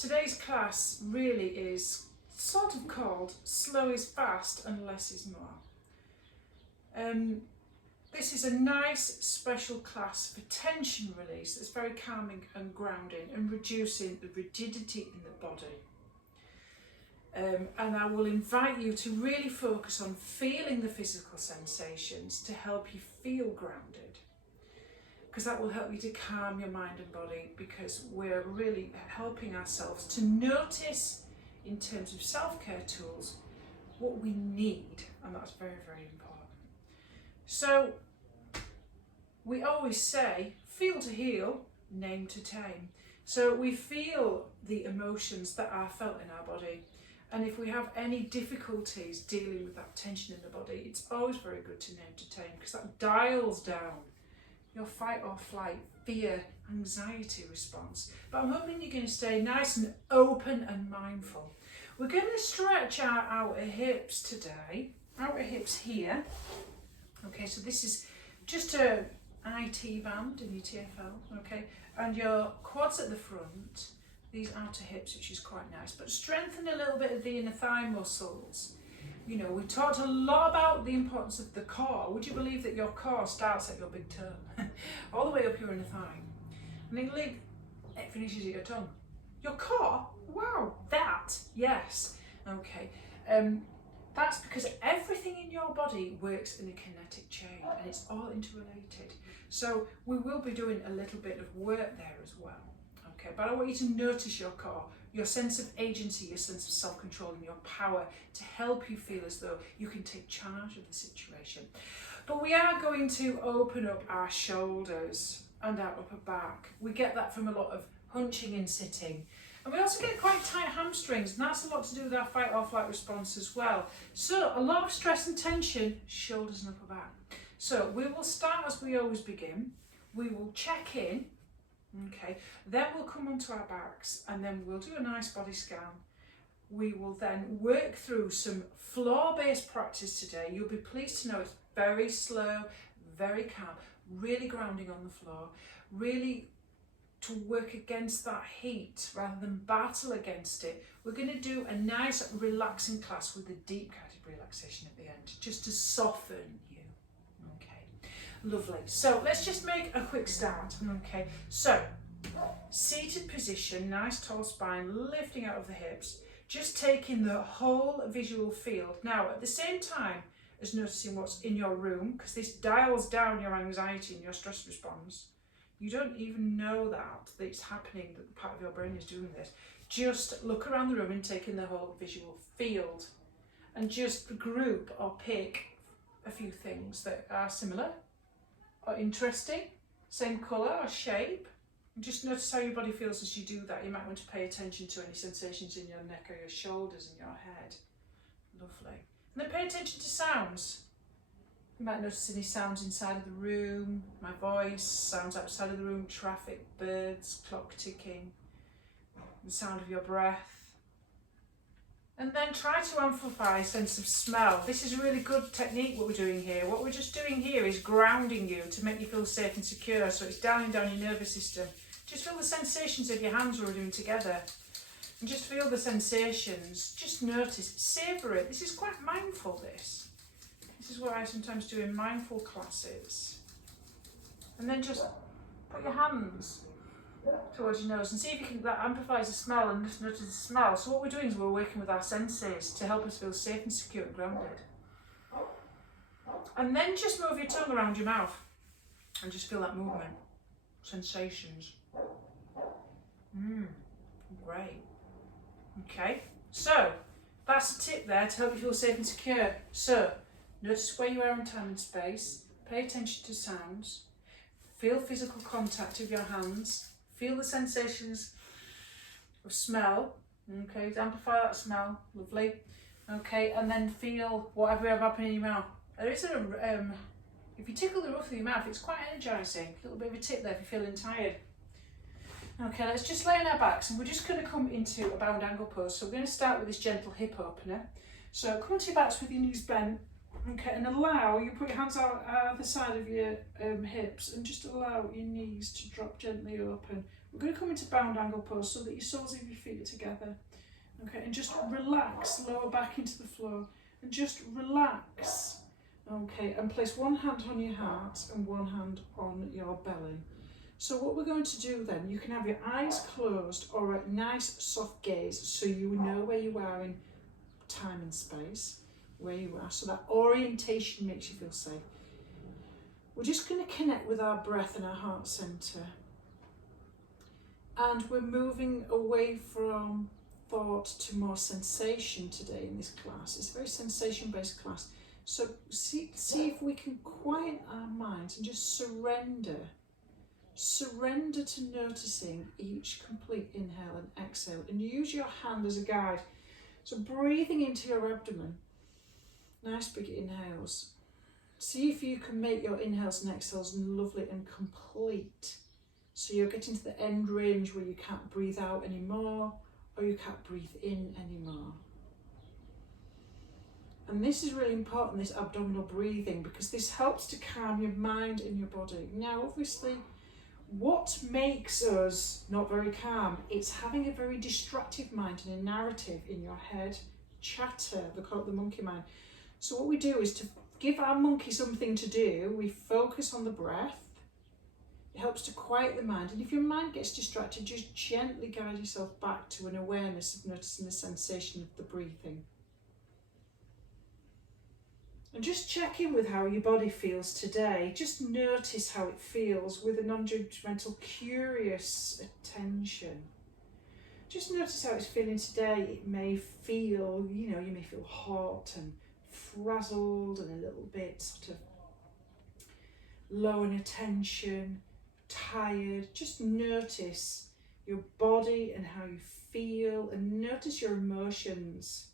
Today's class really is sort of called Slow is Fast and Less is More. This is a nice special class for tension release that's very calming and grounding and reducing the rigidity in the body. And I will invite you to really focus on feeling the physical sensations to help you feel grounded, because that will help you to calm your mind and body, because we're really helping ourselves to notice in terms of self-care tools what we need, and that's very, very important. So we always say feel to heal, name to tame. So we feel the emotions that are felt in our body, and if we have any difficulties dealing with that tension in the body, it's always very good to name to tame, because that dials down your fight or flight, fear, anxiety response. But I'm hoping you're going to stay nice and open and mindful. We're going to stretch our outer hips today. Outer hips here. Okay, so this is just an IT band in your TFL, okay? And your quads at the front, these outer hips, which is quite nice. But strengthen a little bit of the inner thigh muscles. You know, we talked a lot about the importance of the core. Would you believe that your core starts at your big toe, all the way up your inner thigh, and then it finishes at your tongue? Your core? Wow, that, yes. Okay, that's because everything in your body works in a kinetic chain, and it's all interrelated. So we will be doing a little bit of work there as well. Okay, but I want you to notice your core, your sense of agency, your sense of self-control and your power to help you feel as though you can take charge of the situation. But we are going to open up our shoulders and our upper back. We get that from a lot of hunching and sitting. And we also get quite tight hamstrings, and that's a lot to do with our fight or flight response as well. So a lot of stress and tension, shoulders and upper back. So we will start as we always begin. We will check in. Okay, then we'll come onto our backs, and then we'll do a nice body scan. We will then work through some floor-based practice today. You'll be pleased to know it's very slow, very calm, really grounding on the floor, really to work against that heat rather than battle against it. We're going to do a nice relaxing class with a deep guided relaxation at the end, just to soften you. Lovely. So let's just make a quick start. Okay, so seated position, nice tall spine, lifting out of the hips, just taking the whole visual field. Now, at the same time as noticing what's in your room, because this dials down your anxiety and your stress response. You don't even know that it's happening, that part of your brain is doing this. Just look around the room and take in the whole visual field, and just group or pick a few things that are similar or interesting, same colour or shape. And just notice how your body feels as you do that. You might want to pay attention to any sensations in your neck or your shoulders and your head. Lovely. And then pay attention to sounds. You might notice any sounds inside of the room, my voice, sounds outside of the room, traffic, birds, clock ticking, the sound of your breath. And then try to amplify a sense of smell. This is a really good technique what we're doing here. What we're just doing here is grounding you to make you feel safe and secure. So it's dialing down your nervous system. Just feel the sensations of your hands we're doing together. And just feel the sensations. Just notice, savour it. This is quite mindful, this. This is what I sometimes do in mindful classes. And then just put your hands towards your nose and see if you can, that amplifies the smell, and just notice the smell. So what we're doing is we're working with our senses to help us feel safe and secure and grounded. And then just move your tongue around your mouth and just feel that movement, sensations. Great. Okay, so that's a tip there to help you feel safe and secure. So notice where you are in time and space, pay attention to sounds, feel physical contact with your hands, feel the sensations of smell. Okay, amplify that smell, lovely. Okay, and then feel whatever you have happening in your mouth. There is if you tickle the roof of your mouth, it's quite energising. A little bit of a tip there if you're feeling tired. Okay, let's just lay on our backs, and we're just going to come into a bound angle pose. So we're going to start with this gentle hip opener. So come onto your backs with your knees bent. Okay, and allow, you put your hands out the side of your hips, and just allow your knees to drop gently open We're going to come into bound angle pose so that your soles of your feet are together. Okay, and just relax, lower back into the floor, and just relax. Okay, and place one hand on your heart and one hand on your belly. So what we're going to do then, you can have your eyes closed or a nice soft gaze so you know where you are in time and space, where you are, so that orientation makes you feel safe. We're just going to connect with our breath and our heart center. And we're moving away from thought to more sensation today in this class. It's a very sensation-based class. So see if we can quiet our minds and just surrender to noticing each complete inhale and exhale, and use your hand as a guide. So breathing into your abdomen, nice big inhales. See if you can make your inhales and exhales lovely and complete. So you're getting to the end range where you can't breathe out anymore, or you can't breathe in anymore. And this is really important, this abdominal breathing, because this helps to calm your mind and your body. Now, obviously, what makes us not very calm? It's having a very distractive mind and a narrative in your head, chatter, they call it the monkey mind. So what we do is to give our monkey something to do, we focus on the breath. It helps to quiet the mind, and if your mind gets distracted, just gently guide yourself back to an awareness of noticing the sensation of the breathing. And just check in with how your body feels today. Just notice how it feels with a non-judgmental, curious attention. Just notice how it's feeling today. It may feel, you may feel hot and frazzled and a little bit sort of low in attention, tired. Just notice your body and how you feel, and notice your emotions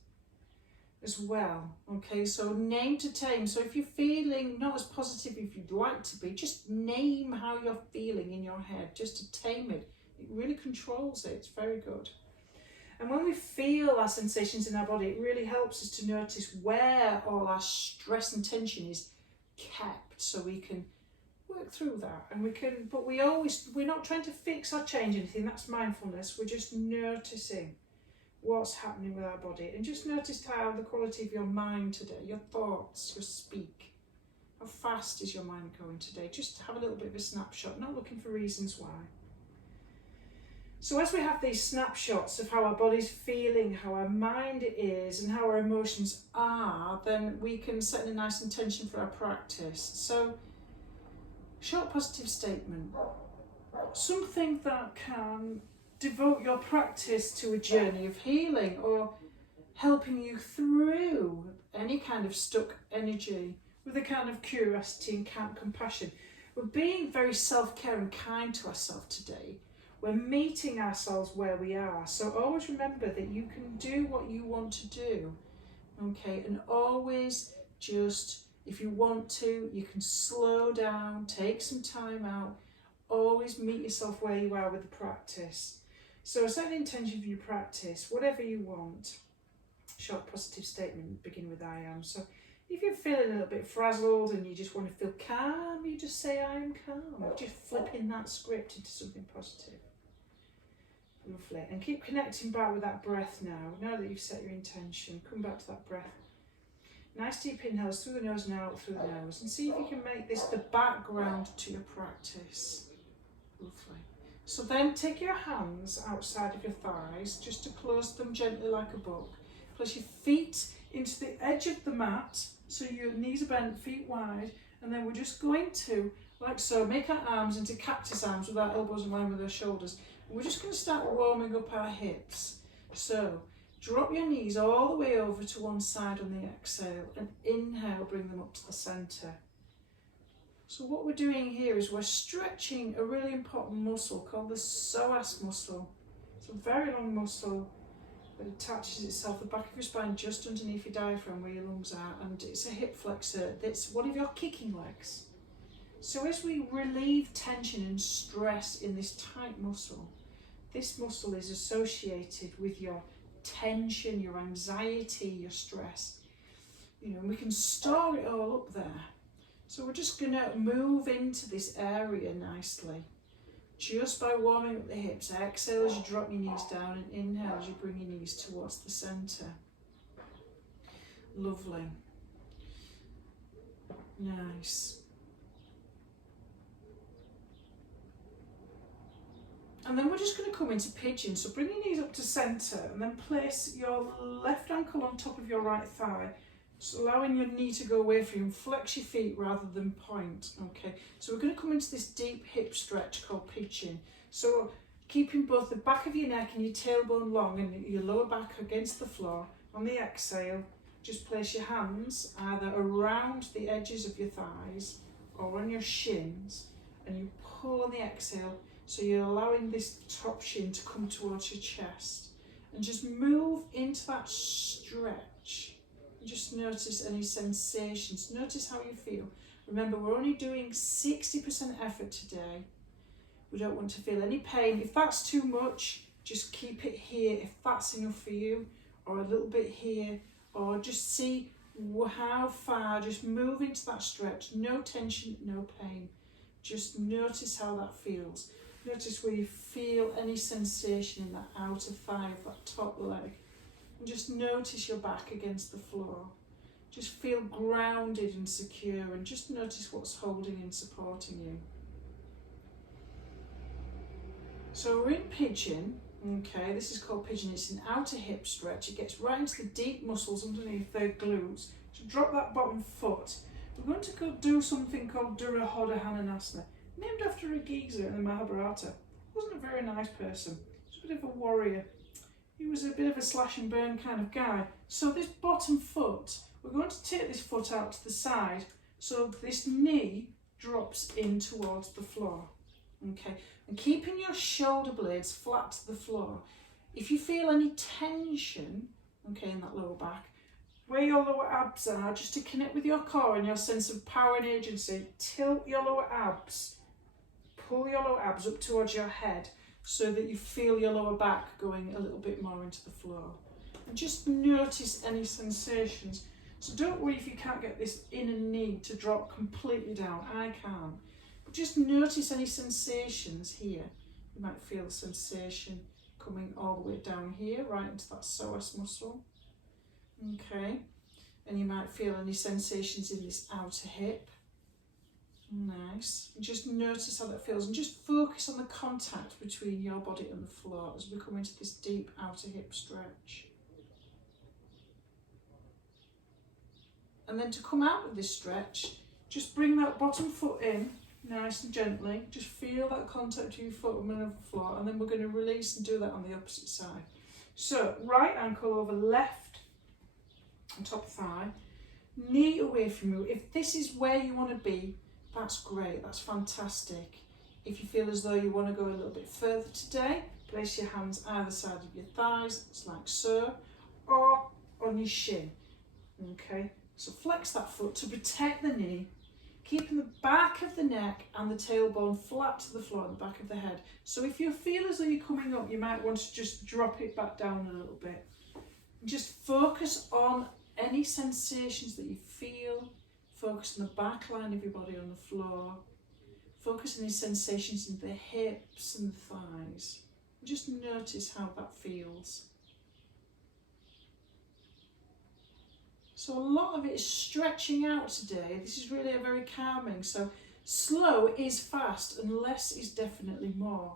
as well. Okay, so name to tame. So if you're feeling not as positive as you'd like to be, just name how you're feeling in your head, just to tame it. It really controls it. It's very good. And when we feel our sensations in our body, it really helps us to notice where all our stress and tension is kept, so we can work through that. And we're not trying to fix or change anything. That's mindfulness. We're just noticing what's happening with our body, and just notice how the quality of your mind today, your thoughts, your speak, how fast is your mind going today. Just have a little bit of a snapshot, not looking for reasons why. So as we have these snapshots of how our body's feeling, how our mind is, and how our emotions are, then we can set a nice intention for our practice. So, short positive statement, something that can devote your practice to a journey of healing, or helping you through any kind of stuck energy with a kind of curiosity and compassion. We're being very self-care and kind to ourselves today. We're meeting ourselves where we are. So always remember that you can do what you want to do. Okay, and always just, if you want to, you can slow down, take some time out, always meet yourself where you are with the practice. So set an intention for your practice, whatever you want. Short positive statement, begin with I am. So if you're feeling a little bit frazzled and you just want to feel calm, you just say I am calm. Just flipping that script into something positive. Lovely. And keep connecting back with that breath now. Now that you've set your intention, come back to that breath. Nice deep inhales through the nose and out through the nose. And see if you can make this the background to your practice. Lovely. So then take your hands outside of your thighs, just to close them gently like a book. Place your feet into the edge of the mat, so your knees are bent, feet wide, and then we're just going to, like so, make our arms into cactus arms with our elbows in line with our shoulders. And we're just going to start warming up our hips. So drop your knees all the way over to one side on the exhale, and inhale, bring them up to the centre. So what we're doing here is we're stretching a really important muscle called the psoas muscle. It's a very long muscle that attaches itself to the back of your spine just underneath your diaphragm where your lungs are, and it's a hip flexor. It's one of your kicking legs. So as we relieve tension and stress in this tight muscle, this muscle is associated with your tension, your anxiety, your stress. And we can store it all up there. So we're just going to move into this area nicely. just by warming up the hips. Exhale as you drop your knees down, and inhale as you bring your knees towards the centre. Lovely. Nice. And then we're just going to come into pigeon. So bring your knees up to centre and then place your left ankle on top of your right thigh, just allowing your knee to go away from you, and flex your feet rather than point. Okay, so we're going to come into this deep hip stretch called pigeon. So keeping both the back of your neck and your tailbone long and your lower back against the floor. On the exhale, just place your hands either around the edges of your thighs or on your shins, and you pull on the exhale. So you're allowing this top shin to come towards your chest, and just move into that stretch. And just notice any sensations. Notice how you feel. Remember, we're only doing 60% effort today. We don't want to feel any pain. If that's too much, just keep it here. If that's enough for you, or a little bit here, or just see how far, just move into that stretch. No tension, no pain. Just notice how that feels. Notice where you feel any sensation in that outer thigh of that top leg. And just notice your back against the floor. Just feel grounded and secure, and just notice what's holding and supporting you. So we're in pigeon. Okay, this is called pigeon. It's an outer hip stretch. It gets right into the deep muscles underneath their glutes. So drop that bottom foot. We're going to go do something called Durahoda Hananasana, named after a geezer in the Mahabharata. Wasn't a very nice person. He was a bit of a warrior. He was a bit of a slash and burn kind of guy. So this bottom foot, we're going to take this foot out to the side so this knee drops in towards the floor. Okay, and keeping your shoulder blades flat to the floor. If you feel any tension, okay, in that lower back, where your lower abs are, just to connect with your core and your sense of power and agency, tilt your lower abs, pull your lower abs up towards your head so that you feel your lower back going a little bit more into the floor. And just notice any sensations. So don't worry if you can't get this inner knee to drop completely down. I can't. But just notice any sensations here. You might feel a sensation coming all the way down here, right into that psoas muscle. Okay, and you might feel any sensations in this outer hip. Nice. And just notice how that feels, and just focus on the contact between your body and the floor as we come into this deep outer hip stretch. And then to come out of this stretch, just bring that bottom foot in nice and gently. Just feel that contact of your foot and the floor, and then we're going to release and do that on the opposite side. So right ankle over left on top thigh, knee away from you. If this is where you want to be, that's great, that's fantastic. If you feel as though you want to go a little bit further today, place your hands either side of your thighs, it's like so, or on your shin. Okay, so flex that foot to protect the knee, keeping the back of the neck and the tailbone flat to the floor at the back of the head. So if you feel as though you're coming up, you might want to just drop it back down a little bit. Just focus on any sensations that you feel. Focus on the back line of your body on the floor. Focus on any sensations in the hips and the thighs. Just notice how that feels. So a lot of it is stretching out today. This is really a very calming. So slow is fast and less is definitely more.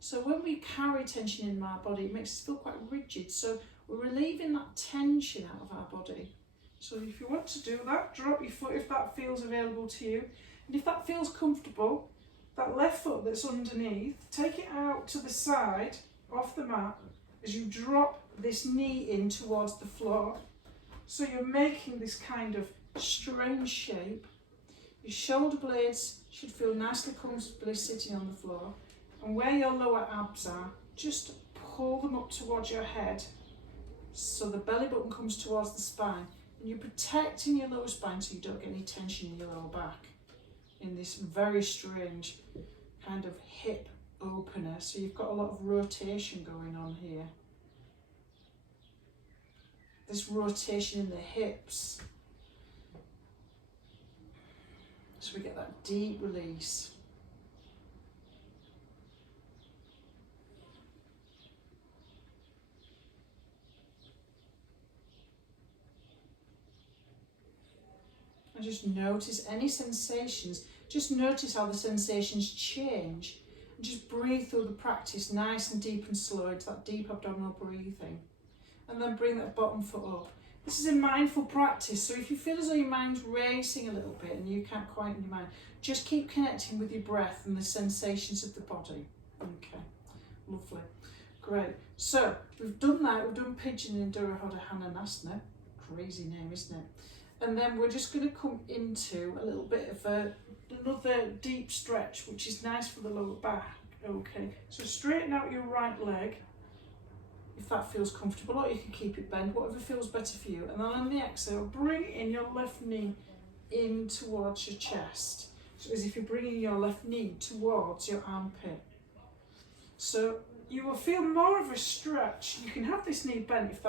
So when we carry tension in our body, it makes us feel quite rigid. So we're relieving that tension out of our body. So if you want to do that, drop your foot if that feels available to you. And if that feels comfortable, that left foot that's underneath, take it out to the side off the mat as you drop this knee in towards the floor. So you're making this kind of strange shape. Your shoulder blades should feel nicely comfortably sitting on the floor. And where your lower abs are, just pull them up towards your head so the belly button comes towards the spine. And you're protecting your lower spine so you don't get any tension in your lower back in this very strange kind of hip opener. So you've got a lot of rotation going on here. This rotation in the hips. So we get that deep release. And just notice any sensations. Just notice how the sensations change. And just breathe through the practice nice and deep and slow into that deep abdominal breathing. And then bring that bottom foot up. This is a mindful practice, so if you feel as though your mind's racing a little bit and you can't quieten your mind, just keep connecting with your breath and the sensations of the body. Okay, lovely. Great. So, we've done that, we've done Pigeon in Durhoda Hananasana. Crazy name, isn't it? And then we're just going to come into a little bit of another deep stretch, which is nice for the lower back. Okay, so straighten out your right leg, if that feels comfortable, or you can keep it bent, whatever feels better for you. And then on the exhale, bring in your left knee in towards your chest. So as if you're bringing your left knee towards your armpit. So you will feel more of a stretch. You can have this knee bent if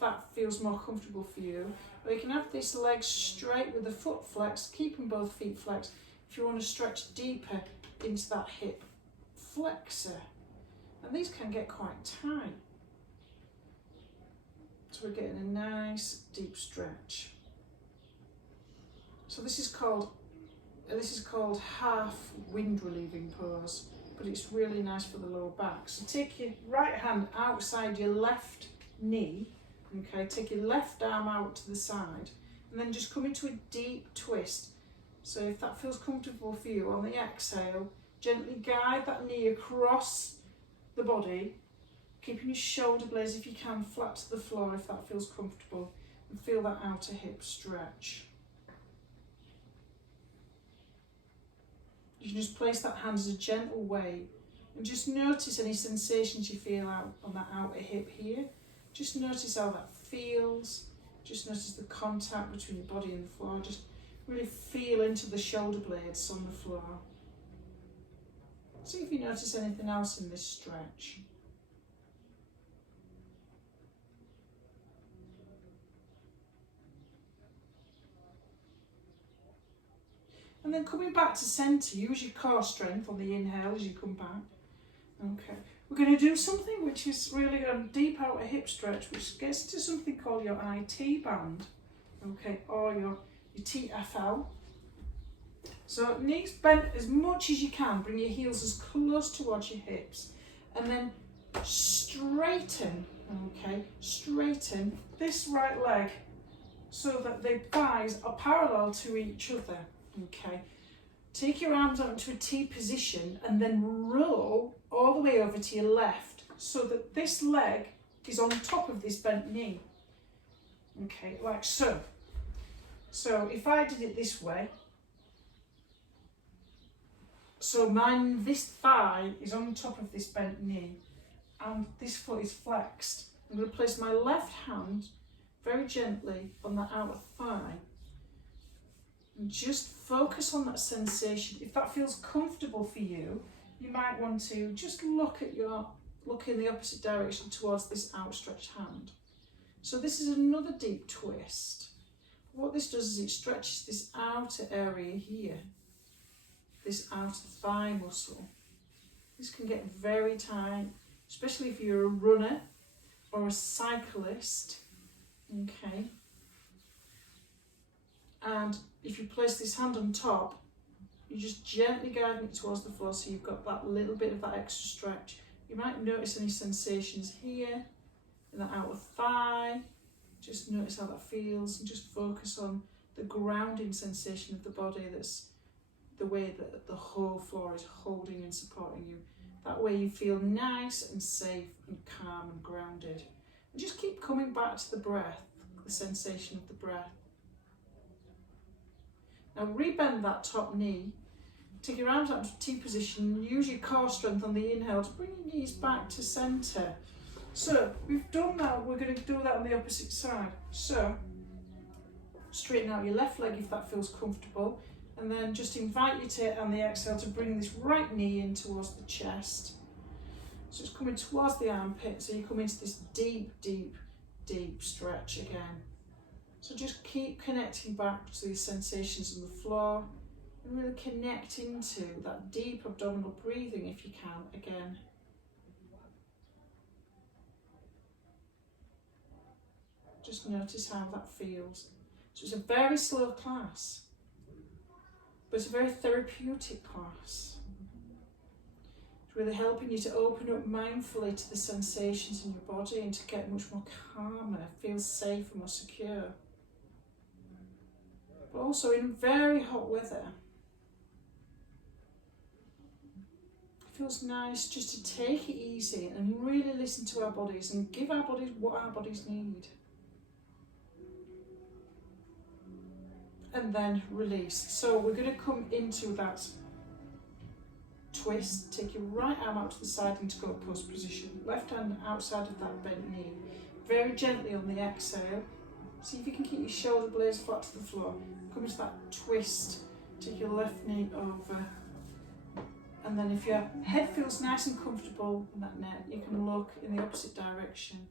that feels more comfortable for you. Or you can have this leg straight with the foot flexed, keeping both feet flexed. If you want to stretch deeper into that hip flexor. And these can get quite tight. So we're getting a nice deep stretch. So this is called half wind relieving pose, but it's really nice for the lower back. So take your right hand outside your left knee, okay, take your left arm out to the side, and then just come into a deep twist. So if that feels comfortable for you, on the exhale, gently guide that knee across the body, keeping your shoulder blades, if you can, flat to the floor if that feels comfortable, and feel that outer hip stretch. You can just place that hand as a gentle way and just notice any sensations you feel out on that outer hip here. Just notice how that feels. Just notice the contact between your body and the floor. Just really feel into the shoulder blades on the floor. See if you notice anything else in this stretch. And then coming back to centre, use your core strength on the inhale as you come back. Okay, we're going to do something which is really a deep outer hip stretch, which gets to something called your IT band, okay, or your TFL. So knees bent as much as you can, bring your heels as close towards your hips, and then straighten, okay, straighten this right leg so that the thighs are parallel to each other. Okay, take your arms out into a T position and then roll all the way over to your left so that this leg is on top of this bent knee. Okay, like so. So if I did it this way, so this thigh is on top of this bent knee and this foot is flexed. I'm going to place my left hand very gently on the outer thigh. And just focus on that sensation. If that feels comfortable for you, you might want to just look in the opposite direction towards this outstretched hand. So this is another deep twist. What this does is it stretches this outer area here, this outer thigh muscle. This can get very tight, especially if you're a runner or a cyclist. Okay. And if you place this hand on top, you just gently guide it towards the floor so you've got that little bit of that extra stretch. You might notice any sensations here in the outer thigh. Just notice how that feels and just focus on the grounding sensation of the body. That's the way that the whole floor is holding and supporting you. That way you feel nice and safe and calm and grounded. And just keep coming back to the breath, the sensation of the breath. Now rebend that top knee, take your arms out into T position, use your core strength on the inhale to bring your knees back to centre. So we've done that, we're going to do that on the opposite side. So straighten out your left leg if that feels comfortable, and then just invite you to, on the exhale, to bring this right knee in towards the chest. So it's coming towards the armpit, so you come into this deep, deep, deep stretch again. So just keep connecting back to these sensations on the floor and really connect into that deep abdominal breathing if you can again. Just notice how that feels. So it's a very slow class. but it's a very therapeutic class. It's really helping you to open up mindfully to the sensations in your body and to get much more calmer, feel safe and more secure. But also in very hot weather, it feels nice just to take it easy and really listen to our bodies and give our bodies what our bodies need. And then release. So we're going to come into that twist. Take your right arm out to the side into goat post position. Left hand outside of that bent knee. Very gently on the exhale. See if you can keep your shoulder blades flat to the floor. Come into that twist. Take your left knee over. And then if your head feels nice and comfortable in that neck, you can look in the opposite direction.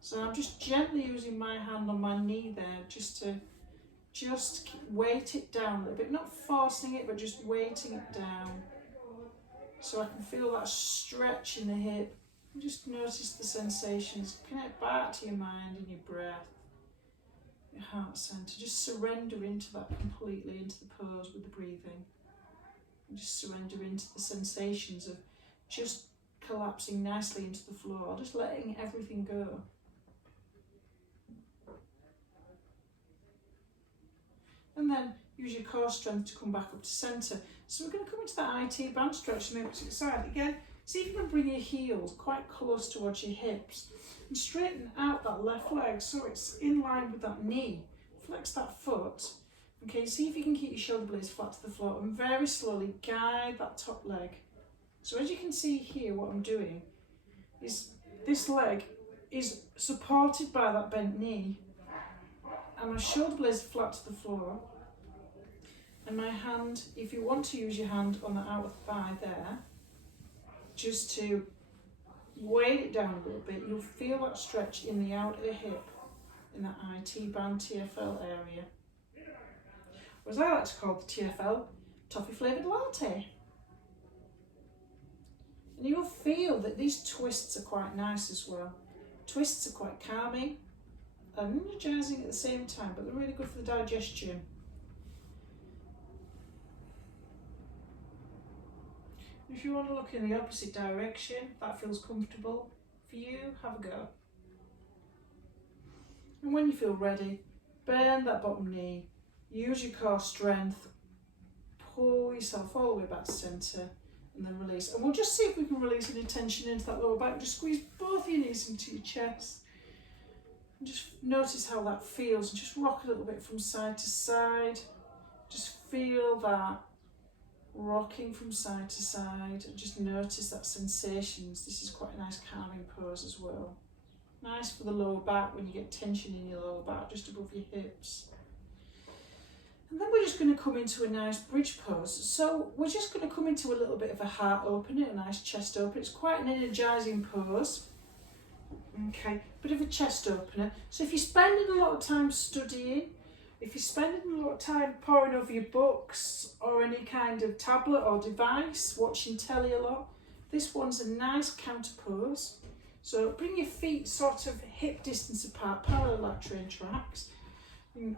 So I'm just gently using my hand on my knee there just to weight it down a little bit, not forcing it, but just weighting it down. So I can feel that stretch in the hip. And just notice the sensations. Connect back to your mind and your breath, your heart centre. Just surrender into that completely, into the pose with the breathing. And just surrender into the sensations of just collapsing nicely into the floor, just letting everything go. And then use your core strength to come back up to centre. So we're going to come into that IT band stretch on the opposite side. Again, see if you can bring your heels quite close towards your hips and straighten out that left leg so it's in line with that knee. Flex that foot. Okay, see if you can keep your shoulder blades flat to the floor and very slowly guide that top leg. So as you can see here, what I'm doing is this leg is supported by that bent knee. And my shoulder blades are flat to the floor. And my hand, if you want to use your hand on the outer thigh there, just to weight it down a little bit, you'll feel that stretch in the outer hip, in that IT band TFL area. Or as I like to call the TFL, toffee flavoured latte. And you'll feel that these twists are quite nice as well. Twists are quite calming and energising at the same time, but they're really good for the digestion. If you want to look in the opposite direction, if that feels comfortable for you, have a go. And when you feel ready, bend that bottom knee, use your core strength, pull yourself all the way back to centre, and then release. And we'll just see if we can release any tension into that lower back. Just squeeze both your knees into your chest. And just notice how that feels, and just rock a little bit from side to side. Just feel that rocking from side to side, and just notice that sensations. This is quite a nice calming pose as well. Nice for the lower back when you get tension in your lower back, just above your hips. And then we're just going to come into a nice bridge pose. So we're just going to come into a little bit of a heart opener, a nice chest opener. It's quite an energising pose. Okay, bit of a chest opener. So if you're spending a lot of time studying, if you're spending a lot of time poring over your books or any kind of tablet or device, watching telly a lot, this one's a nice counter pose. So bring your feet sort of hip distance apart, parallel like train tracks.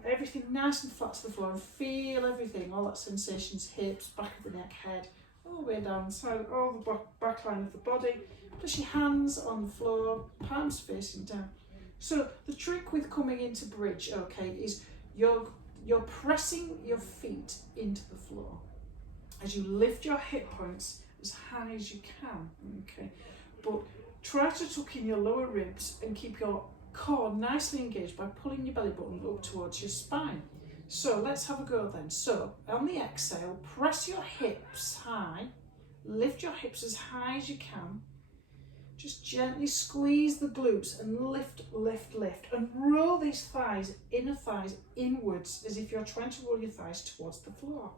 Everything nice and flat to the floor, and feel everything, all that sensations, hips, back of the neck, head, all the way down the side, all the back line of the body. Place your hands on the floor, palms facing down. So the trick with coming into bridge, okay, is you're pressing your feet into the floor as you lift your hip points as high as you can, okay? But try to tuck in your lower ribs and keep your core nicely engaged by pulling your belly button up towards your spine. So let's have a go then. So on the exhale, press your hips high, lift your hips as high as you can. Just gently squeeze the glutes and lift, lift, lift, and roll these thighs, inner thighs inwards, as if you're trying to roll your thighs towards the floor.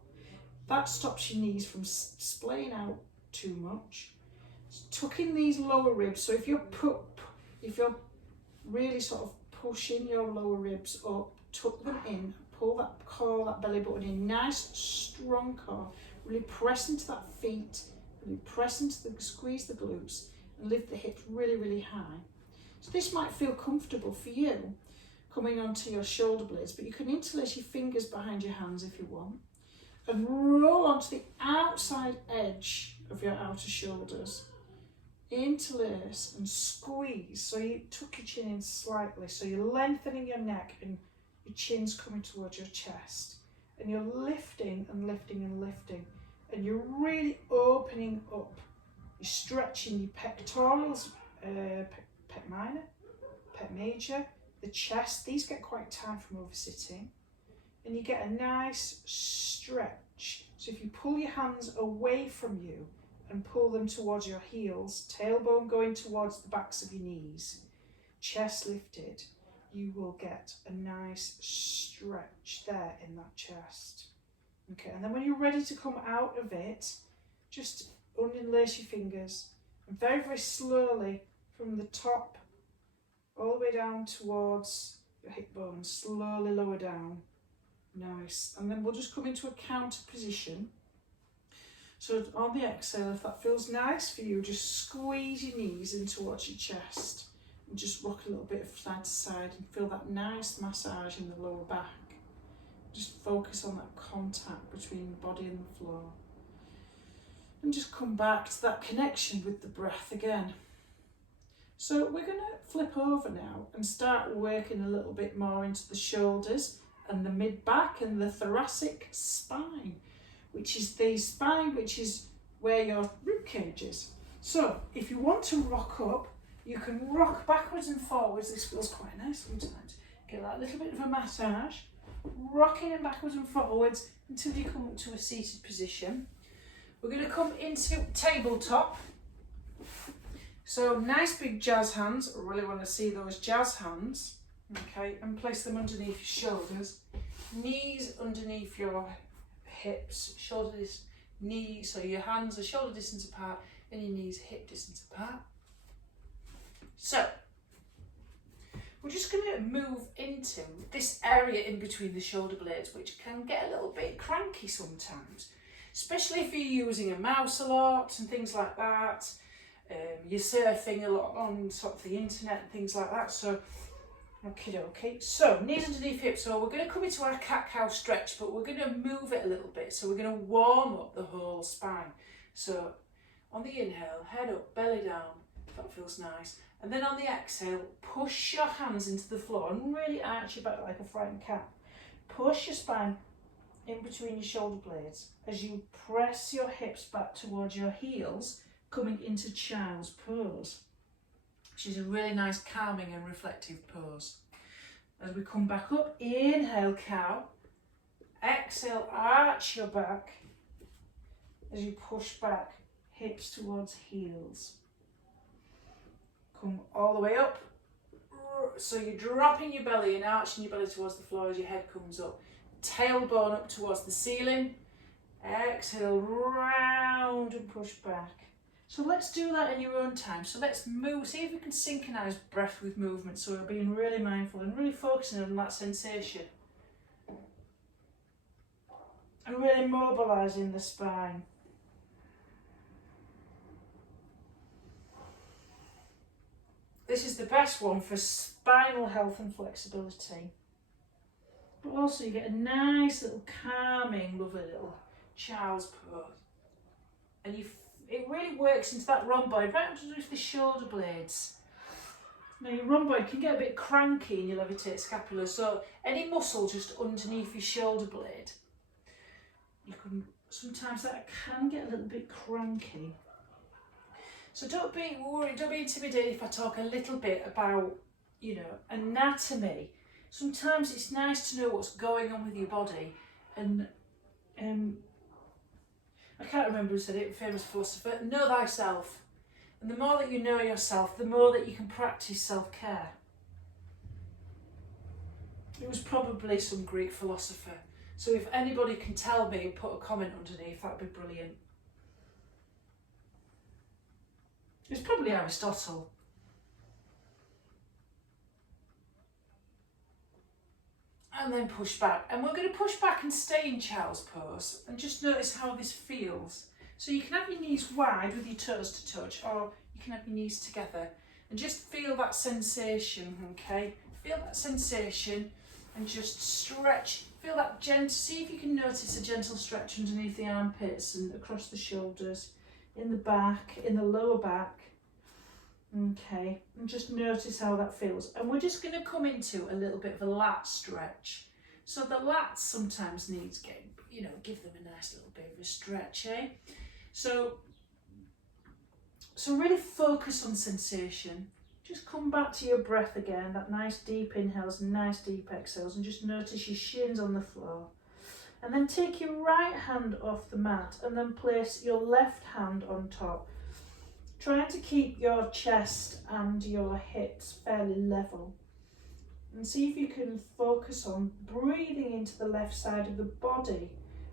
That stops your knees from splaying out too much. Tuck in these lower ribs. So if you're really sort of pushing your lower ribs up, tuck them in, pull that core, that belly button in, nice strong core, really press into that feet, really press into squeeze the glutes, and lift the hips really, really high. So this might feel comfortable for you, coming onto your shoulder blades, but you can interlace your fingers behind your hands if you want. and roll onto the outside edge of your outer shoulders. Interlace and squeeze, so you tuck your chin in slightly, so you're lengthening your neck and your chin's coming towards your chest, and you're lifting and lifting and lifting, and you're really opening up. You're stretching your pectorals, pec minor, pec major, the chest. These get quite tight from over-sitting, and you get a nice stretch. So if you pull your hands away from you and pull them towards your heels, tailbone going towards the backs of your knees, chest lifted, you will get a nice stretch there in that chest. Okay, and then when you're ready to come out of it, just unlace your fingers and very, very slowly from the top all the way down towards your hip bone, slowly lower down. Nice. And then we'll just come into a counter position. So on the exhale, if that feels nice for you, just squeeze your knees in towards your chest and just rock a little bit side to side and feel that nice massage in the lower back. Just focus on that contact between the body and the floor. And just come back to that connection with the breath again. So we're going to flip over now and start working a little bit more into the shoulders and the mid-back and the thoracic spine, which is the spine which is where your rib cage is. So if you want to rock up, you can rock backwards and forwards. This feels quite nice sometimes. Get that little bit of a massage, rocking and backwards and forwards until you come up to a seated position. We're going to come into tabletop. So nice big jazz hands. I really want to see those jazz hands. Okay, and place them underneath your shoulders. Knees underneath your hips, shoulder distance, knees, so your hands are shoulder distance apart and your knees hip distance apart. So we're just going to move into this area in between the shoulder blades, which can get a little bit cranky sometimes, especially if you're using a mouse a lot and things like that. You're surfing a lot on sort of the internet and things like that. So okay, so knees underneath hips. So we're going to come into our cat-cow stretch, but we're going to move it a little bit. So we're going to warm up the whole spine. So on the inhale, head up, belly down, if that feels nice. And then on the exhale, push your hands into the floor and really arch your back like a frightened cat. Push your spine in between your shoulder blades as you press your hips back towards your heels, coming into child's pose, which is a really nice calming and reflective pose. As we come back up, inhale cow, exhale arch your back as you push back, hips towards heels. Come all the way up, so you're dropping your belly and arching your belly towards the floor as your head comes up. Tailbone up towards the ceiling, exhale round and push back. So let's do that in your own time. So let's move, see if we can synchronize breath with movement. So we're being really mindful and really focusing on that sensation. And really mobilising the spine. This is the best one for spinal health and flexibility. But also you get a nice little calming, lovely little child's pose. And it really works into that rhomboid, right underneath the shoulder blades. Now your rhomboid can get a bit cranky in your levitate scapula, so any muscle just underneath your shoulder blade, sometimes that can get a little bit cranky. So don't be worried, don't be intimidated if I talk a little bit about, anatomy. Sometimes it's nice to know what's going on with your body, and I can't remember who said it, famous philosopher, know thyself. And the more that you know yourself, the more that you can practice self-care. It was probably some Greek philosopher. So if anybody can tell me and put a comment underneath, that'd be brilliant. It's probably Aristotle. And then push back. And we're going to push back and stay in child's pose and just notice how this feels. So you can have your knees wide with your toes to touch, or you can have your knees together and just feel that sensation, okay? Feel that sensation and just stretch. Feel that gentle, see if you can notice a gentle stretch underneath the armpits and across the shoulders, in the back, in the lower back. Okay, and just notice how that feels. And we're just going to come into a little bit of a lat stretch. So the lats sometimes needs getting, you know, give them a nice little bit of a stretch, eh? So really focus on sensation. Just come back to your breath again, that nice deep inhales and nice deep exhales, and just notice your shins on the floor. And then take your right hand off the mat and then place your left hand on top. Trying to keep your chest and your hips fairly level. And see if you can focus on breathing into the left side of the body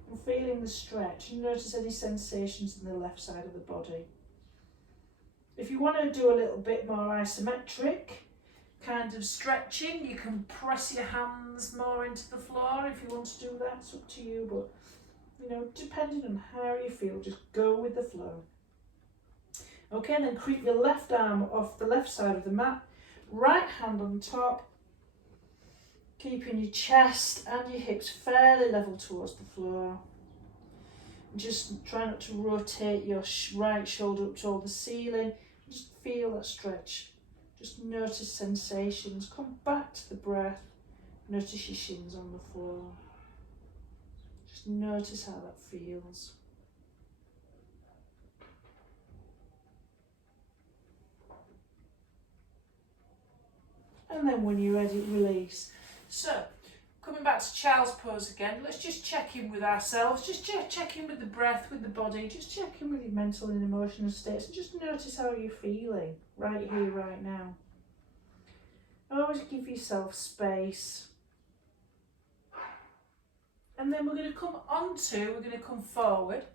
and feeling the stretch, and notice any sensations in the left side of the body. If you want to do a little bit more isometric kind of stretching, you can press your hands more into the floor if you want to do that. It's up to you, but you know, depending on how you feel, just go with the flow. Okay, and then creep your left arm off the left side of the mat, right hand on top, keeping your chest and your hips fairly level towards the floor. Just try not to rotate your right shoulder up toward the ceiling. Just feel that stretch. Just notice sensations. Come back to the breath. Notice your shins on the floor. Just notice how that feels. And then when you're ready, release. So, coming back to child's pose again, let's just check in with ourselves, just check in with the breath, with the body, just check in with your mental and emotional states, and just notice how you're feeling right here, right now. Always give yourself space. And then we're going to come forward,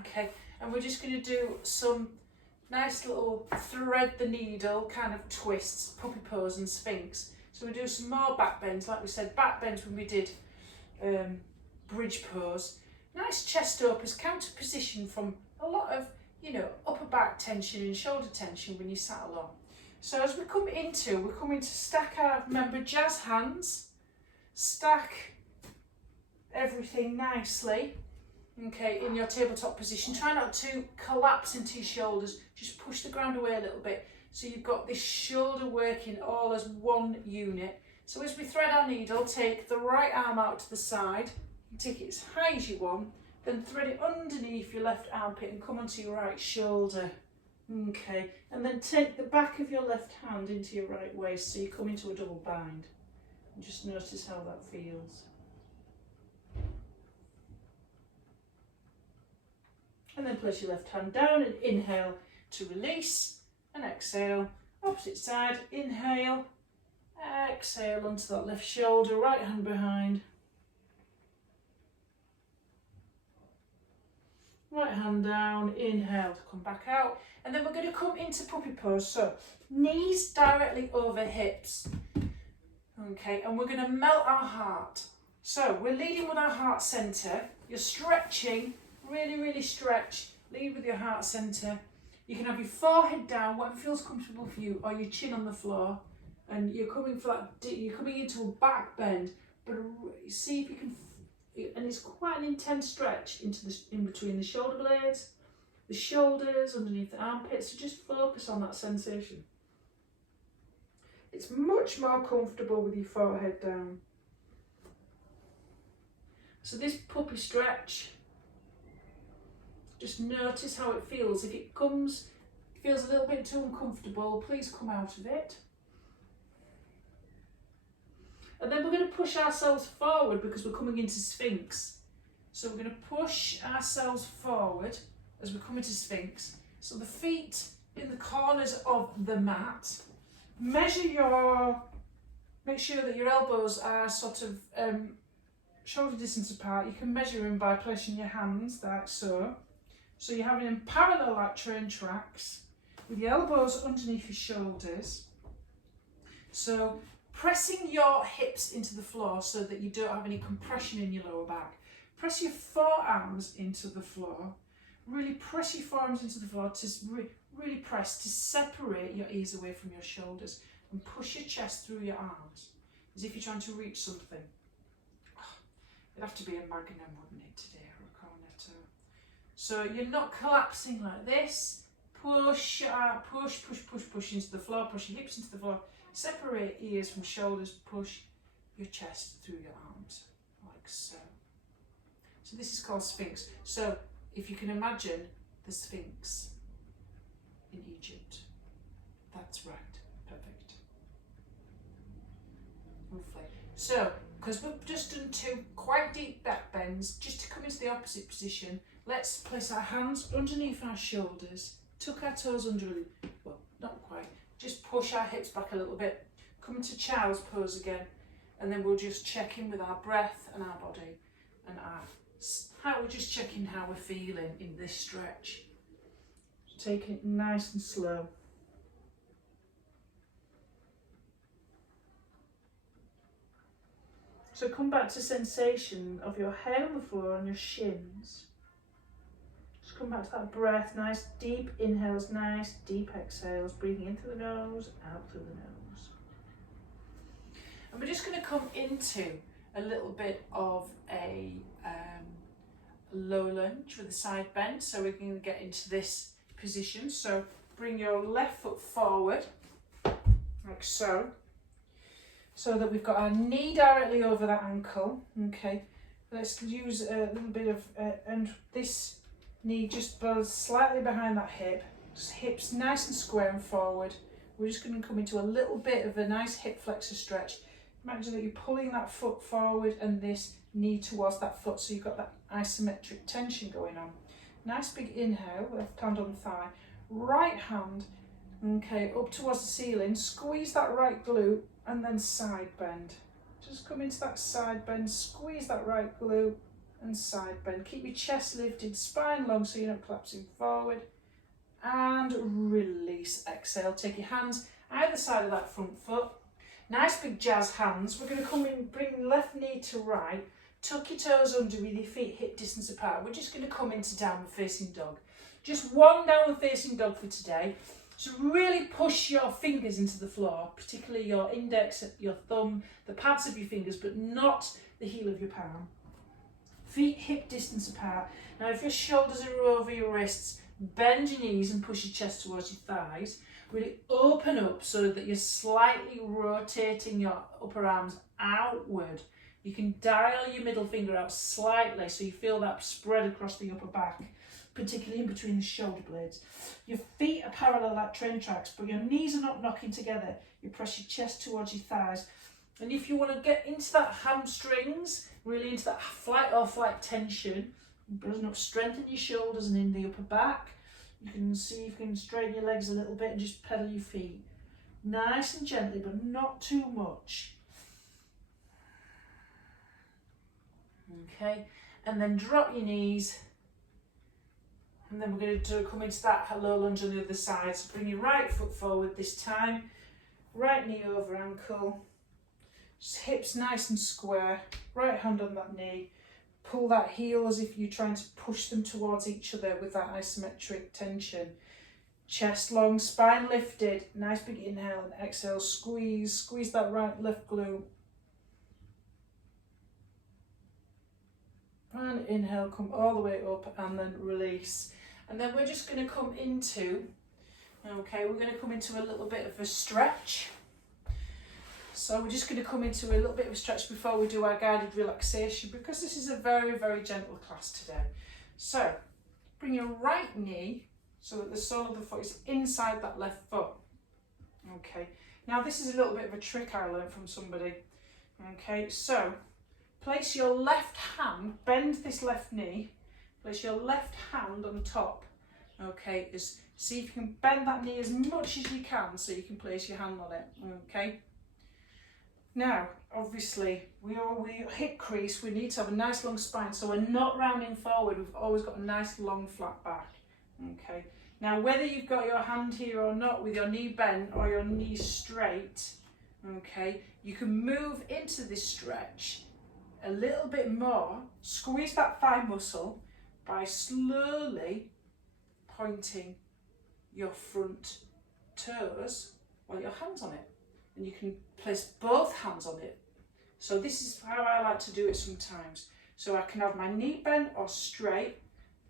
okay, and we're just going to do some nice little thread the needle kind of twists, puppy pose and sphinx. So we do some more back bends, like we said, back bends when we did bridge pose. Nice chest opens, counter position from a lot of, you know, upper back tension and shoulder tension when you sat along. So as we come into stack our, remember, jazz hands, stack everything nicely, okay, in your tabletop position. Try not to collapse into your shoulders, just push the ground away a little bit. So you've got this shoulder working all as one unit. So as we thread our needle, take the right arm out to the side, take it as high as you want, then thread it underneath your left armpit and come onto your right shoulder. Okay, and then take the back of your left hand into your right waist so you come into a double bind. And just notice how that feels. And then place your left hand down and inhale to release. And exhale, opposite side, inhale, exhale onto that left shoulder, right hand behind. Right hand down, inhale to come back out. And then we're going to come into puppy pose. So knees directly over hips. Okay, and we're going to melt our heart. So we're leading with our heart centre. You're stretching, really, really stretch. Lead with your heart centre. You can have your forehead down, whatever feels comfortable for you, or your chin on the floor, and you're coming for that. You're coming into a back bend, but see if you can. And it's quite an intense stretch into in between the shoulder blades, the shoulders, underneath the armpits. So just focus on that sensation. It's much more comfortable with your forehead down. So this puppy stretch. Just notice how it feels. If it feels a little bit too uncomfortable, please come out of it. And then we're going to push ourselves forward because we're coming into Sphinx. So we're going to push ourselves forward as we come into Sphinx. So the feet in the corners of the mat. Make sure that your elbows are sort of shoulder distance apart. You can measure them by placing your hands like so. So you're having them parallel like train tracks with your elbows underneath your shoulders. So pressing your hips into the floor so that you don't have any compression in your lower back. Press your forearms into the floor. Really press your forearms into the floor to really press to separate your ears away from your shoulders and push your chest through your arms. as if you're trying to reach something. It'd have to be a Magnum, wouldn't it, today, or a Cornetto. So you're not collapsing like this. Push out, push into the floor, push your hips into the floor. Separate ears from shoulders, push your chest through your arms, like so. So this is called Sphinx. So if you can imagine the Sphinx in Egypt. That's right, perfect. Lovely. So, because we've just done 2 quite deep back bends, just to come into the opposite position, let's place our hands underneath our shoulders, tuck our toes under, well, not quite, just push our hips back a little bit, come into child's pose again, and then we'll just check in with our breath and our body, and we're just checking how we're feeling in this stretch. Taking it nice and slow. So come back to sensation of your head on the floor and your shins. Just come back to that breath, nice deep inhales, nice deep exhales, breathing in through the nose, out through the nose. And we're just going to come into a little bit of a low lunge with a side bend. So we're going to get into this position. So bring your left foot forward, like so. So that we've got our knee directly over that ankle. Okay, let's use a little bit of, and this knee just goes slightly behind that hip. Just hips nice and square and forward. We're just going to come into a little bit of a nice hip flexor stretch. Imagine that you're pulling that foot forward and this knee towards that foot, so you've got that isometric tension going on. Nice big inhale, left hand on the thigh, right hand, okay, up towards the ceiling, squeeze that right glute, and then side bend. Just come into that side bend, squeeze that right glute and side bend. Keep your chest lifted, spine long so you're not collapsing forward. And release, exhale. Take your hands either side of that front foot. Nice big jazz hands. We're going to come in, bring left knee to right. Tuck your toes under with your feet hip distance apart. We're just going to come into downward facing dog. Just one downward facing dog for today. So really push your fingers into the floor, particularly your index, your thumb, the pads of your fingers, but not the heel of your palm. Feet hip distance apart. Now if your shoulders are over your wrists, bend your knees and push your chest towards your thighs. Really open up so that you're slightly rotating your upper arms outward. You can dial your middle finger out slightly so you feel that spread across the upper back, particularly in between the shoulder blades. Your feet are parallel like train tracks, but your knees are not knocking together. You press your chest towards your thighs. And if you want to get into that hamstrings, really into that flight or flight tension, building up strength in your shoulders and in the upper back, you can see if you can straighten your legs a little bit and just pedal your feet. Nice and gently, but not too much. Okay, and then drop your knees. And then we're going to come into that low lunge on the other side. So bring your right foot forward this time. Right knee over ankle. Just hips nice and square. Right hand on that knee. Pull that heel as if you're trying to push them towards each other with that isometric tension. Chest long, spine lifted. Nice big inhale and exhale. Squeeze. Squeeze that right left glute. And inhale, come all the way up and then release. And then we're just going to come into, okay, we're going to come into a little bit of a stretch. So we're just going to come into a little bit of a stretch before we do our guided relaxation, because this is a very, very gentle class today. So bring your right knee so that the sole of the foot is inside that left foot. Okay, now this is a little bit of a trick I learned from somebody. Okay, so place your left hand, bend this left knee, place your left hand on top. Okay, see if you can bend that knee as much as you can so you can place your hand on it. Okay. Now, obviously, we hip crease, we need to have a nice long spine, so we're not rounding forward, we've always got a nice long flat back. Okay. Now, whether you've got your hand here or not, with your knee bent or your knee straight, okay, you can move into this stretch a little bit more, squeeze that thigh muscle by slowly pointing your front toes while your hand's on it. And you can place both hands on it So this is how I like to do it sometimes. So I can have my knee bent or straight,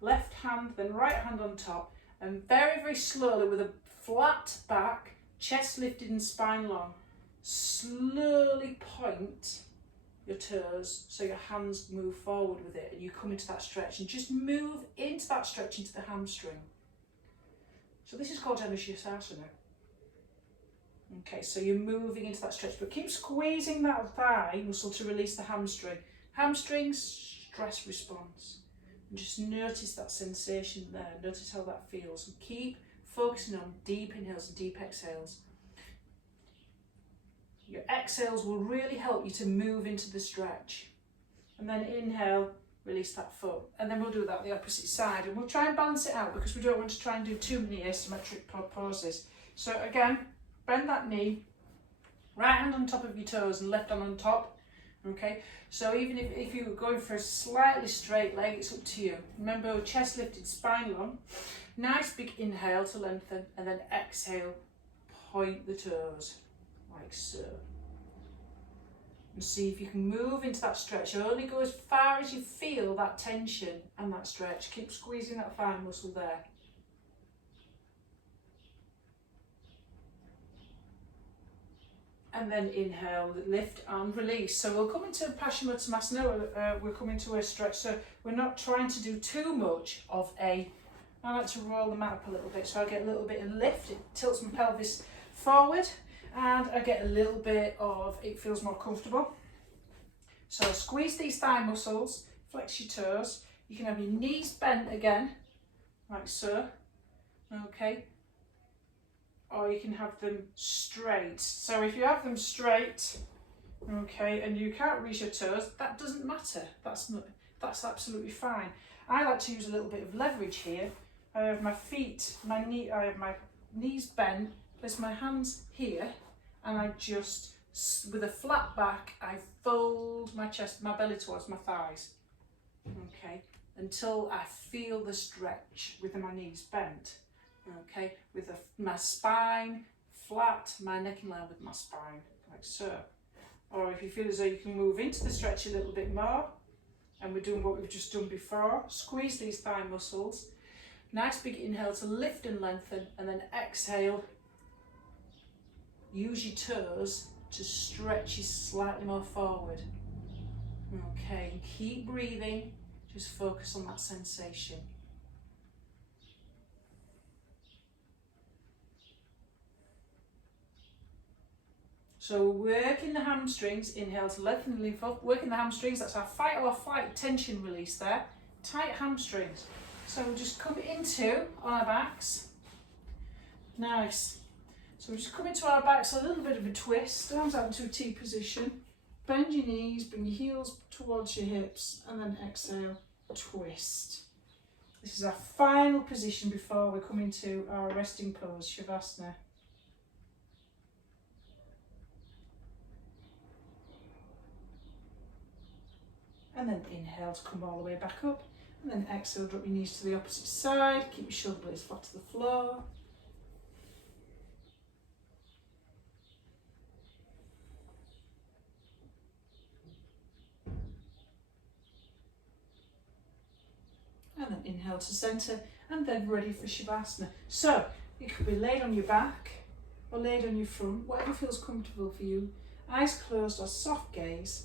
left hand, then right hand on top, and very, very slowly with a flat back, chest lifted and spine long, slowly point your toes so your hands move forward with it and you come into that stretch, and just move into that stretch into the hamstring. So this is called Anusasana. Okay, so you're moving into that stretch, but keep squeezing that thigh muscle to release the hamstring. Hamstring stress response. And just notice that sensation there. Notice how that feels. And keep focusing on deep inhales and deep exhales. Your exhales will really help you to move into the stretch. And then inhale, release that foot. And then we'll do that the opposite side. And we'll try and balance it out because we don't want to try and do too many asymmetric poses. So again, bend that knee, right hand on top of your toes and left hand on top. Okay, so even if you were going for a slightly straight leg, it's up to you. Remember, chest lifted, spine long. Nice big inhale to lengthen, and then exhale, point the toes, like so. And see if you can move into that stretch. Only go as far as you feel that tension and that stretch. Keep squeezing that thigh muscle there. And then inhale, lift and release. So we'll come into Paschimottanasana, we're coming to a stretch, so we're not trying to do too much of I like to roll the mat up a little bit, so I get a little bit of lift, it tilts my pelvis forward, and I get a little bit of, it feels more comfortable. So squeeze these thigh muscles, flex your toes, you can have your knees bent again, like so, okay. Or you can have them straight. So if you have them straight, okay, and you can't reach your toes, that doesn't matter. That's absolutely fine. I like to use a little bit of leverage here. I have my feet, I have my knees bent, place my hands here, and I just, with a flat back, I fold my chest, my belly towards my thighs. Okay, until I feel the stretch with my knees bent. Okay, with my spine flat, my neck in line with my spine, like so. Or if you feel as though you can move into the stretch a little bit more, and we're doing what we've just done before, squeeze these thigh muscles. Nice big inhale to lift and lengthen, and then exhale. Use your toes to stretch you slightly more forward. Okay, and keep breathing, just focus on that sensation. So working the hamstrings, inhale to lengthen the lymph up, working the hamstrings, that's our fight or flight tension release there, tight hamstrings. So we'll just come into on our backs, nice. So we'll just come into our backs, a little bit of a twist, arms out into a T position, bend your knees, bring your heels towards your hips, and then exhale, twist. This is our final position before we come into our resting pose, Shavasana. And then inhale to come all the way back up, and then exhale, drop your knees to the opposite side, keep your shoulder blades flat to the floor. And then inhale to centre, and then ready for Shavasana. So, you could be laid on your back, or laid on your front, whatever feels comfortable for you. Eyes closed or soft gaze.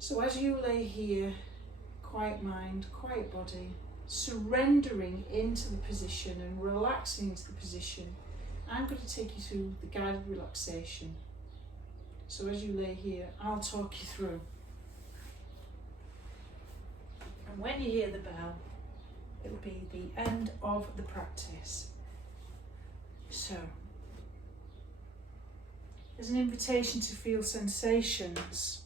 So as you lay here, quiet mind, quiet body, surrendering into the position and relaxing into the position, I'm going to take you through the guided relaxation. So as you lay here, I'll talk you through. And when you hear the bell, it'll be the end of the practice. So, there's an invitation to feel sensations.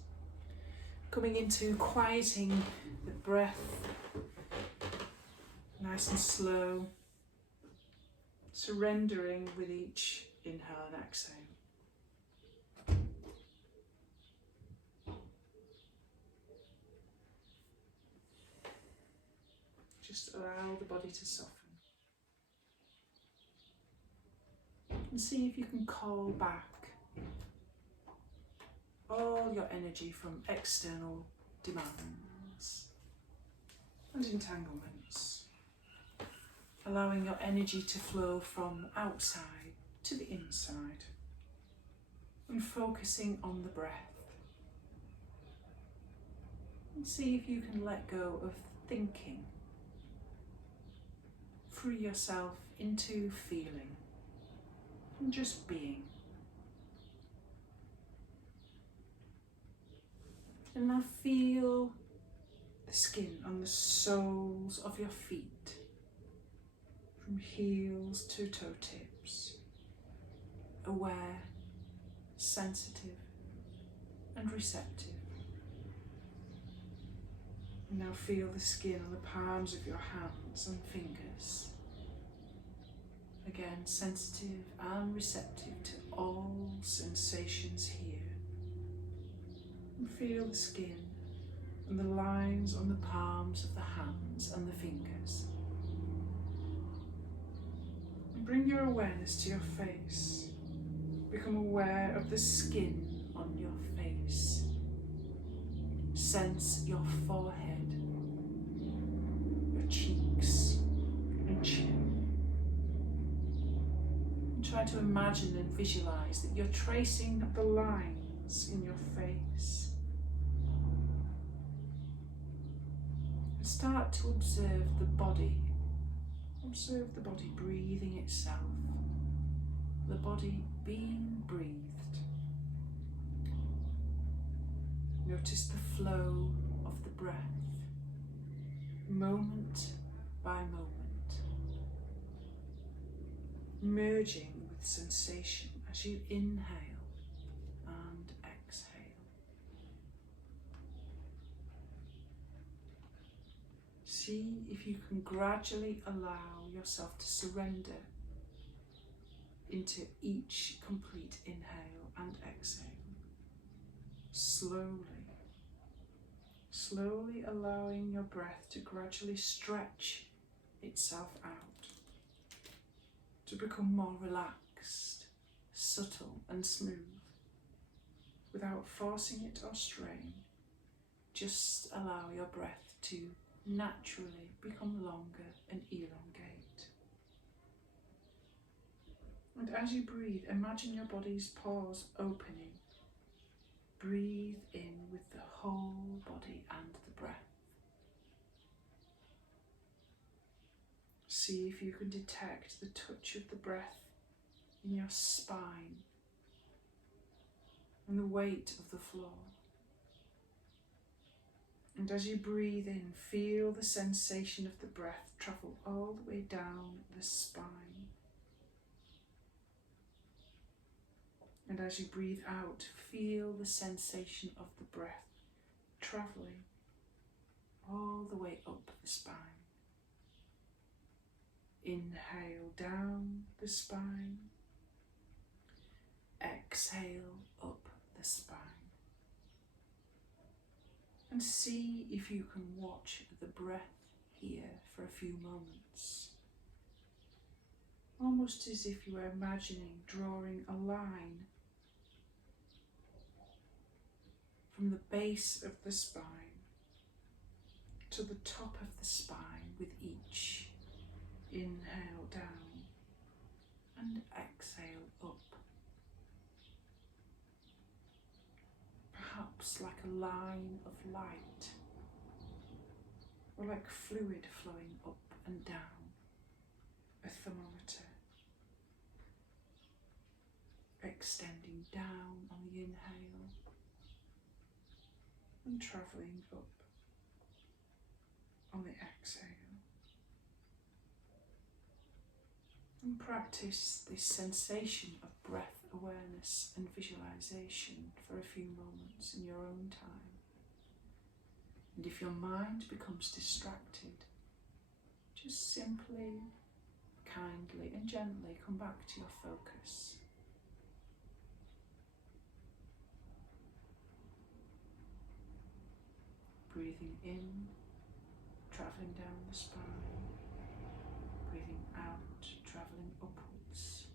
Coming into quieting the breath, nice and slow, surrendering with each inhale and exhale. Just allow the body to soften. And see if you can call back all your energy from external demands and entanglements, allowing your energy to flow from outside to the inside and focusing on the breath. And see if you can let go of thinking. Free yourself into feeling and just being. And now feel the skin on the soles of your feet, from heels to toe tips, aware, sensitive and receptive. And now feel the skin on the palms of your hands and fingers. Again, sensitive and receptive to all sensations here. And feel the skin and the lines on the palms of the hands and the fingers. And bring your awareness to your face. Become aware of the skin on your face. Sense your forehead, your cheeks and chin. And try to imagine and visualize that you're tracing the lines in your face. And start to observe the body. Observe the body breathing itself. The body being breathed. Notice the flow of the breath, moment by moment, merging with sensation as you inhale and exhale. See if you can gradually allow yourself to surrender into each complete inhale and exhale. Slowly allowing your breath to gradually stretch itself out, to become more relaxed, subtle and smooth, without forcing it or strain. Just allow your breath to naturally become longer and elongate. And as you breathe, imagine your body's pores opening. Breathe in with the whole body and the breath. See if you can detect the touch of the breath in your spine and the weight of the floor. And as you breathe in, feel the sensation of the breath travel all the way down the spine. And as you breathe out, feel the sensation of the breath travelling all the way up the spine. Inhale down the spine. Exhale up the spine. And see if you can watch the breath here for a few moments. Almost as if you were imagining drawing a line from the base of the spine to the top of the spine with each inhale down and exhale up. Perhaps like a line of light, or like fluid flowing up and down a thermometer, extending down on the inhale and travelling up on the exhale. And practice this sensation of breath awareness and visualization for a few moments in your own time. And if your mind becomes distracted, just simply, kindly and gently come back to your focus. Breathing in, travelling down the spine. Breathing out, travelling upwards.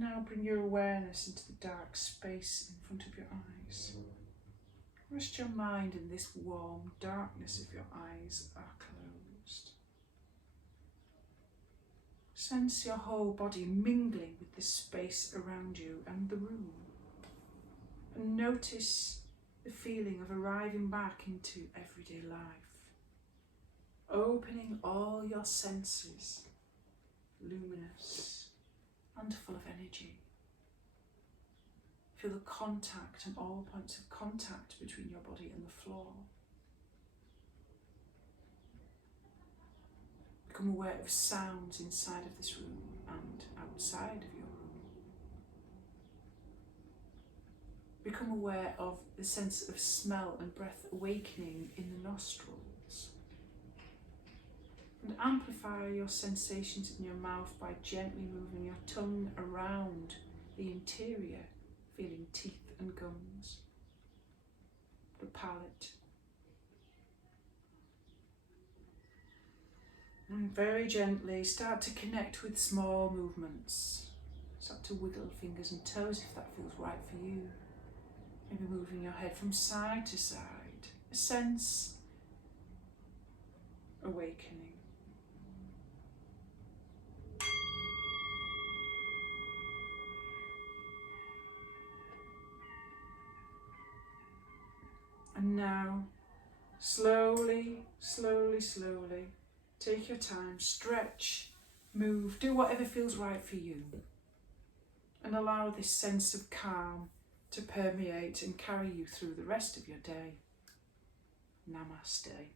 And now bring your awareness into the dark space in front of your eyes. Rest your mind in this warm darkness if your eyes are closed. Sense your whole body mingling with the space around you and the room. And notice the feeling of arriving back into everyday life. Opening all your senses, luminous and full of energy. Feel the contact and all points of contact between your body and the floor. Become aware of sounds inside of this room and outside of your room. Become aware of the sense of smell and breath awakening in the nostrils. And amplify your sensations in your mouth by gently moving your tongue around the interior, feeling teeth and gums, the palate. And very gently start to connect with small movements. Start to wiggle fingers and toes if that feels right for you. Maybe moving your head from side to side. A sense awakening. And now, slowly, slowly, slowly, take your time, stretch, move, do whatever feels right for you. And allow this sense of calm to permeate and carry you through the rest of your day. Namaste.